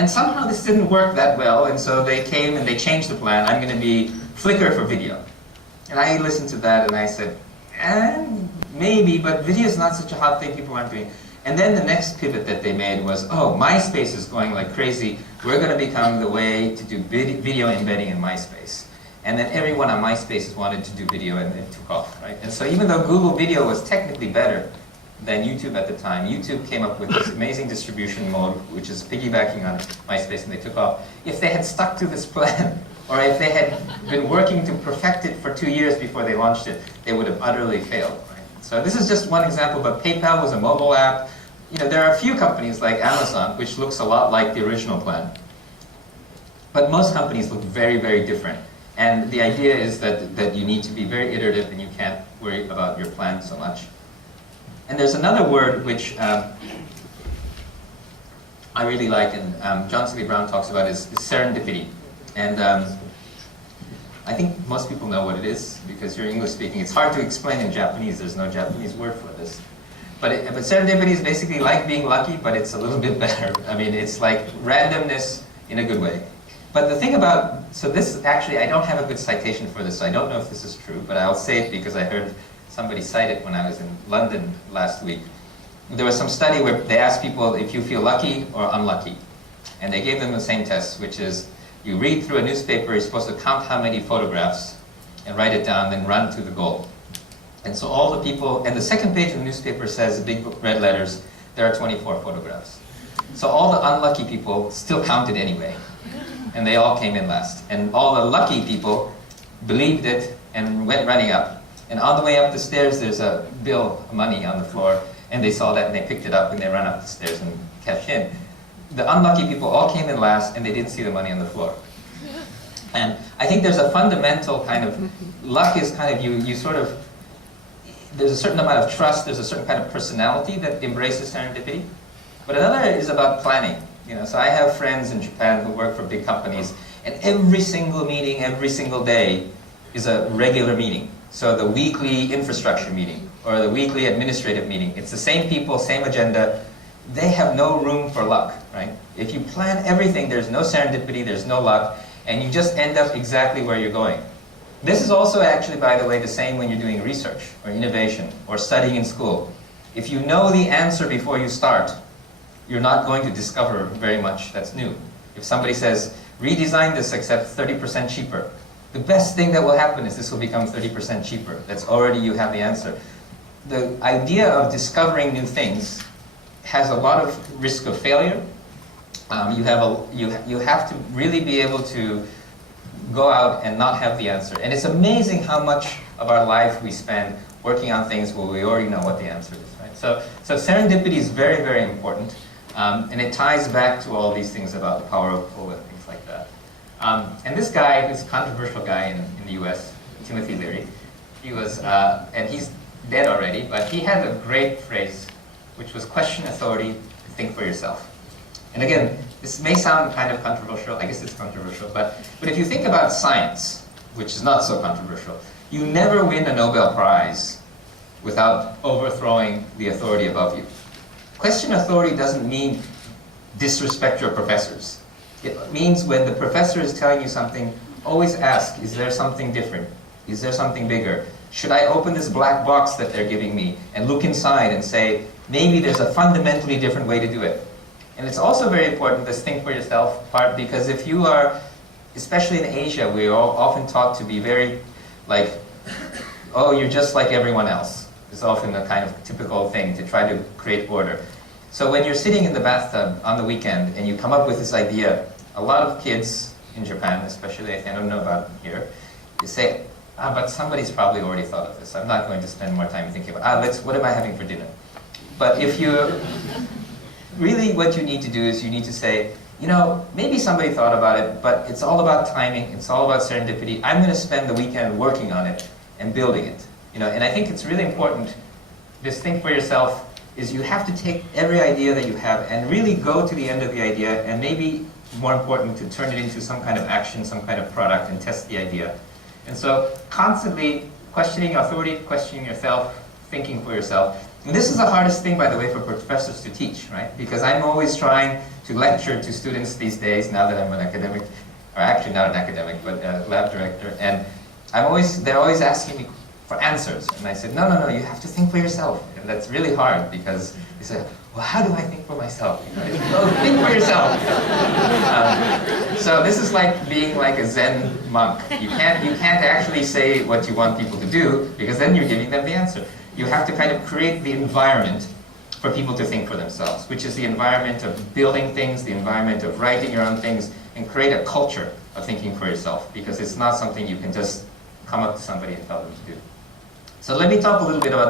And somehow this didn't work that well, and so they came and they changed the plan. I'm going to be Flickr for video. And I listened to that and I said, maybe, but video is not such a hot thing, people aren't doing. And then the next pivot that they made was, oh, MySpace is going like crazy. We're going to become the way to do video embedding in MySpace. And then everyone on MySpace wanted to do video, and it took off, right? And so even though Google Video was technically better than YouTube at the time, YouTube came up with this amazing distribution mode, which is piggybacking on MySpace, and they took off. If they had stuck to this plan, or if they had been working to perfect it for 2 years before they launched it, they would have utterly failed, right? So this is just one example, but PayPal was a mobile app. You know, there are a few companies like Amazon, which looks a lot like the original plan. But most companies look very, very different. And the idea is that you need to be very iterative and you can't worry about your plan so much. And there's another word which I really like, and John C. Brown talks about, is serendipity. And I think most people know what it is because you're English speaking. It's hard to explain in Japanese. There's no Japanese word for this. But serendipity is basically like being lucky, but it's a little bit better. I mean, it's like randomness in a good way. But the thing about, so this actually, I don't have a good citation for this, so I don't know if this is true, but I'll say it because I heard somebody cite it when I was in London last week. There was some study where they asked people if you feel lucky or unlucky. And they gave them the same test, which is you read through a newspaper, you're supposed to count how many photographs and write it down, then run to the goal. And so all the people, and the second page of the newspaper says, big red letters, there are 24 photographs. So all the unlucky people still counted anyway. And they all came in last. And all the lucky people believed it and went running up. And on the way up the stairs, there's a bill of money on the floor. And they saw that and they picked it up and they ran up the stairs and cashed in. The unlucky people all came in last and they didn't see the money on the floor. And I think there's a fundamental kind of, luck is kind of, you sort of, there's a certain amount of trust, there's a certain kind of personality that embraces serendipity. But another is about planning. You know, so I have friends in Japan who work for big companies, and every single meeting, every single day is a regular meeting. So the weekly infrastructure meeting, or the weekly administrative meeting, it's the same people, same agenda. They have no room for luck, right? If you plan everything, there's no serendipity, there's no luck, and you just end up exactly where you're going. This is also actually, by the way, the same when you're doing research, or innovation, or studying in school. If you know the answer before you start, you're not going to discover very much that's new. If somebody says, redesign this except 30% cheaper, the best thing that will happen is this will become 30% cheaper. That's already, you have the answer. The idea of discovering new things has a lot of risk of failure. You have to really be able to go out and not have the answer. And it's amazing how much of our life we spend working on things where we already know what the answer is, right? So serendipity is very, very important. And it ties back to all these things about the power of pull and things like that. And this guy, this controversial guy in the US, Timothy Leary, he was, and he's dead already, but he had a great phrase, which was question authority, think for yourself. And again, this may sound kind of controversial, I guess it's controversial, but if you think about science, which is not so controversial, you never win a Nobel Prize without overthrowing the authority above you. Question authority doesn't mean disrespect your professors. It means when the professor is telling you something, always ask, is there something different? Is there something bigger? Should I open this black box that they're giving me and look inside and say, maybe there's a fundamentally different way to do it? And it's also very important, this think for yourself part, because if you are, especially in Asia, we are often taught to be very like, oh, you're just like everyone else. It's often a kind of typical thing to try to create order. So when you're sitting in the bathtub on the weekend and you come up with this idea, a lot of kids in Japan, especially, I don't know about here, you say, but somebody's probably already thought of this. I'm not going to spend more time thinking about, what am I having for dinner? But if you, really what you need to do is you need to say, you know, maybe somebody thought about it, but it's all about timing, it's all about serendipity. I'm going to spend the weekend working on it and building it. You know, and I think it's really important, this think for yourself, is you have to take every idea that you have and really go to the end of the idea, and maybe more important, to turn it into some kind of action, some kind of product, and test the idea. And so constantly questioning authority, questioning yourself, thinking for yourself. And this is the hardest thing, by the way, for professors to teach, right? Because I'm always trying to lecture to students these days, now that I'm an academic, or actually not an academic, but a lab director, and they're always asking me for answers. And I said, no, you have to think for yourself. And that's really hard because they say, well, how do I think for myself? Oh, think for yourself. So this is like being like a Zen monk. You can't actually say what you want people to do, because then you're giving them the answer. You have to kind of create the environment for people to think for themselves, which is the environment of building things, the environment of writing your own things, and create a culture of thinking for yourself, because it's not something you can just come up to somebody and tell them to do. So let me talk a little bit about